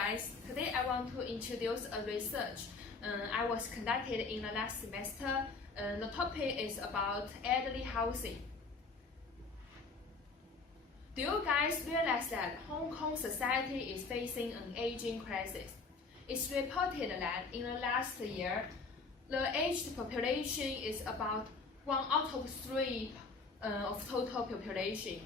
guys, today I want to introduce a research I was conducted in the last semester. The topic is about elderly housing. Do you guys realize that Hong Kong society is facing an aging crisis? It's reported that in the last year, the aged population is about 1 out of 3 of total population.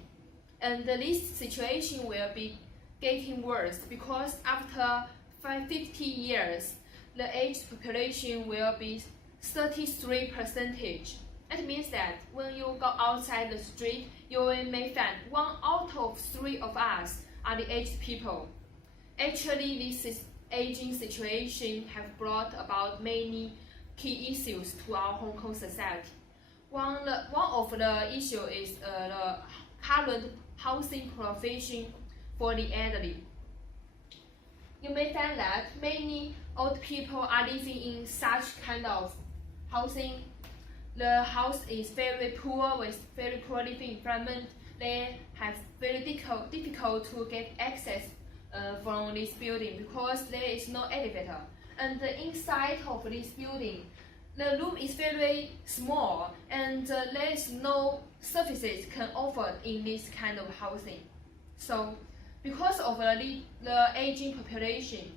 And this situation will be getting worse because after 50 years, the aged population will be 33%. That means that when you go outside the street, you may find 1 out of 3 of us are the aged people. Actually, this aging situation have brought about many key issues to our Hong Kong society. One of the issues is the current housing provision for the elderly. You may find that many old people are living in such kind of housing. The house is very poor with very poor living environment. They have very difficult to get access from this building because there is no elevator. And the inside of this building, the room is very small and there is no services can offer in this kind of housing. So because of the aging population,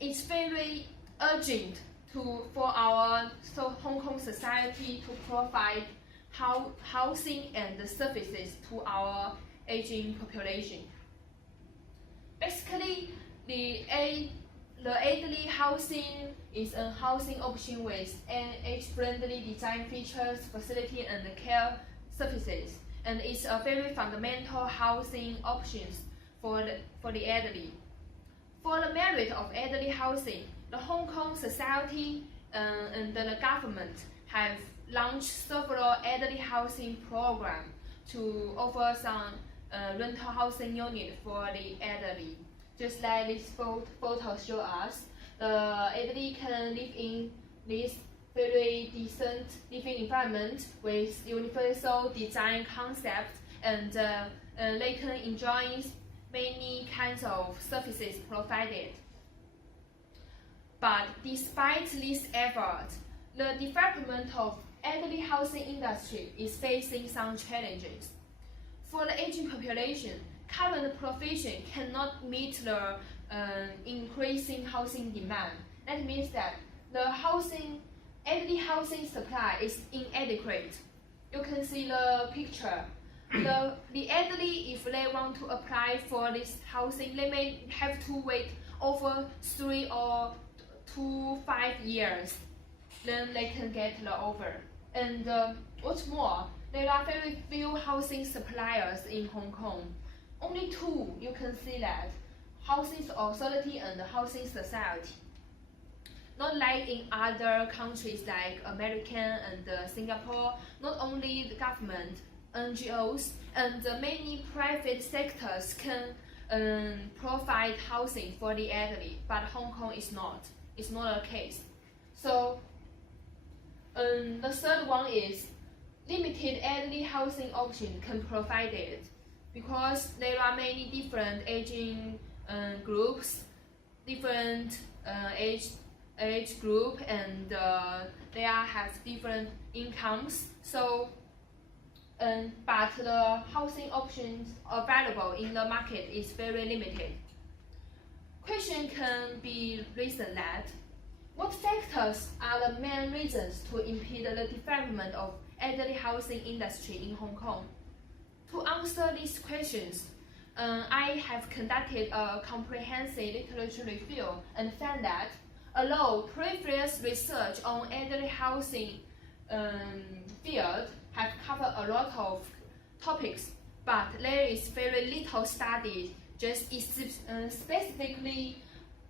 it's very urgent for our Hong Kong society to provide housing and services to our aging population. Basically, the elderly housing is a housing option with age-friendly design features, facility and care services, and it's a very fundamental housing options for the elderly. For the merit of elderly housing, the Hong Kong society and the government have launched several elderly housing programs to offer some rental housing unit for the elderly. Just like this photo shows us, the elderly can live in this very decent living environment with universal design concept, and they can enjoy many kinds of services provided. But despite this effort, the development of elderly housing industry is facing some challenges. For the aging population, current provision cannot meet the increasing housing demand. That means that the elderly housing supply is inadequate. You can see the picture. The elderly, if they want to apply for this housing, they may have to wait over 3 or 5 years. Then they can get the offer. And what's more, there are very few housing suppliers in Hong Kong. Only 2, you can see that, Housing Authority and the Housing Society. Not like in other countries like America and Singapore, not only the government, NGOs, and many private sectors can provide housing for the elderly, but Hong Kong is not. It's not a case. So the third one is limited elderly housing option can provide it because there are many different aging groups, different age group, and they have different incomes. So, but the housing options available in the market is very limited. Question can be reasoned that what factors are the main reasons to impede the development of elderly housing industry in Hong Kong? To answer these questions, I have conducted a comprehensive literature review and found that although previous research on elderly housing field have covered a lot of topics, but there is very little study just specifically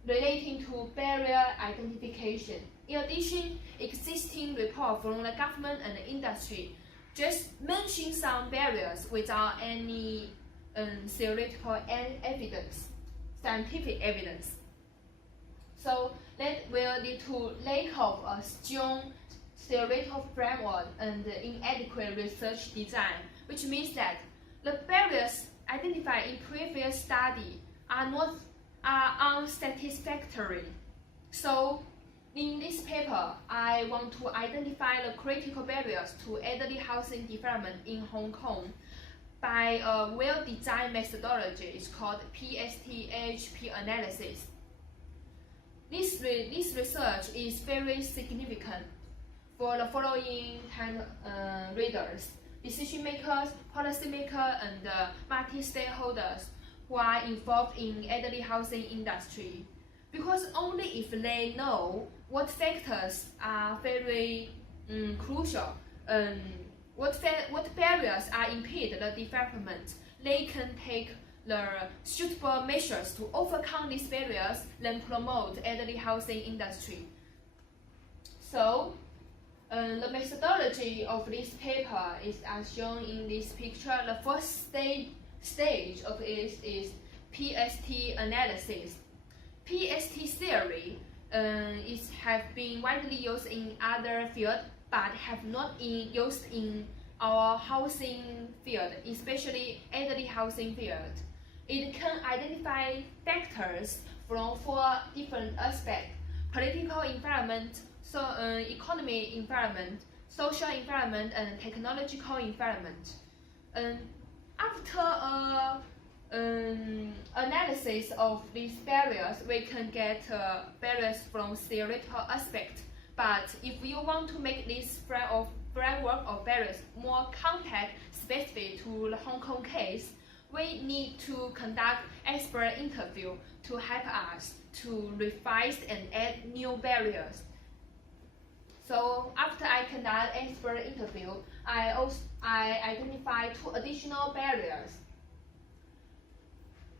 relating to barrier identification. In addition, existing reports from the government and the industry just mention some barriers without any theoretical evidence, scientific evidence. So that will lead to lack of a strong theoretical framework and inadequate research design, which means that the barriers identified in previous study are are unsatisfactory. So, in this paper, I want to identify the critical barriers to elderly housing development in Hong Kong by a well-designed methodology. It's called PEST-AHP analysis. This research is very significant for the following readers: decision makers, policy makers, and multi-stakeholders who are involved in elderly housing industry. Because only if they know what factors are very crucial and what barriers are impede the development, they can take the suitable measures to overcome these barriers, then promote elderly housing industry. So, the methodology of this paper is as shown in this picture. The first stage of it is PST analysis. PST theory have been widely used in other fields, but have not been used in our housing field, especially elderly housing field. It can identify factors from 4 different aspects: political environment, economic environment, social environment, and technological environment. After analysis of these barriers, we can get barriers from theoretical aspect. But if you want to make this framework of barriers more context-specific to the Hong Kong case, we need to conduct expert interview to help us to revise and add new barriers. So after I conduct expert interview, I identify 2 additional barriers.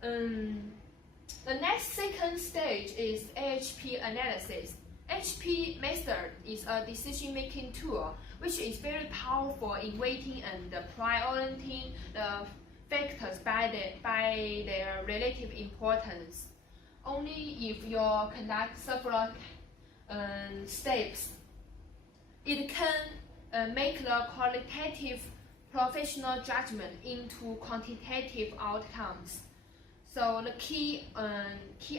The next second stage is AHP analysis. AHP method is a decision-making tool which is very powerful in weighting and prioritizing the factors by their relative importance. Only if you conduct several steps, it can make the qualitative professional judgment into quantitative outcomes. So the key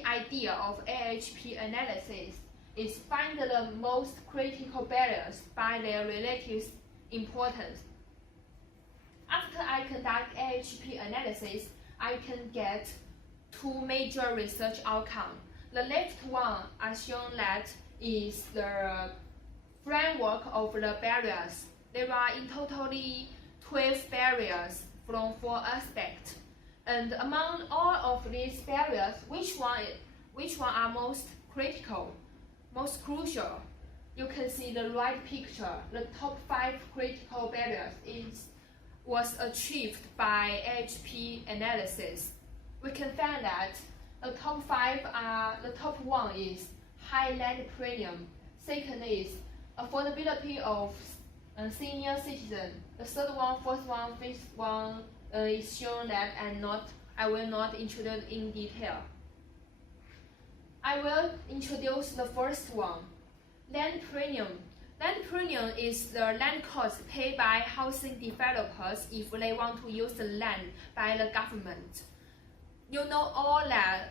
idea of AHP analysis is find the most critical barriers by their relative importance. After I conduct AHP analysis, I can get 2 major research outcomes. The left one, as shown, that is the framework of the barriers. There are in totally 12 barriers from 4 aspects. And among all of these barriers, which one are most critical, most crucial? You can see the right picture. The top 5 critical barriers was achieved by AHP analysis. We can find that the top 5 are: the top 1 is high land premium. Second is affordability of senior citizen. The third one, fourth one, fifth one is shown that I will not introduce in detail. I will introduce the first one, land premium. Land premium is the land cost paid by housing developers if they want to use the land by the government. You know all that.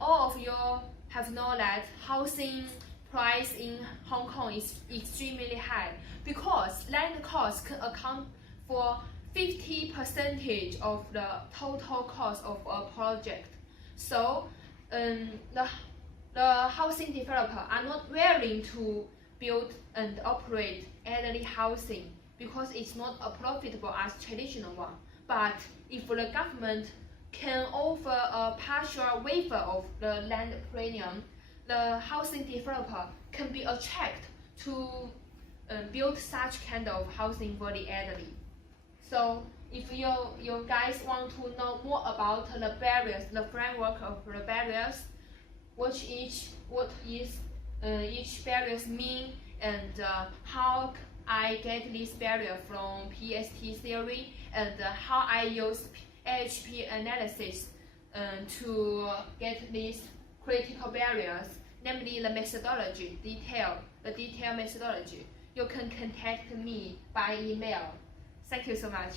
All of you have known that housing price in Hong Kong is extremely high because land cost can account for 50% of the total cost of a project. So the housing developer are not willing to build and operate elderly housing because it's not a profitable as traditional one. But if the government can offer a partial waiver of the land premium, the housing developer can be attracted to build such kind of housing for the elderly. So if you guys want to know more about the barriers, the framework of the barriers, what each barriers mean, and how I get this barrier from PST theory, and how I use AHP analysis to get these critical barriers, namely the methodology, the detailed methodology. You can contact me by email. Thank you so much.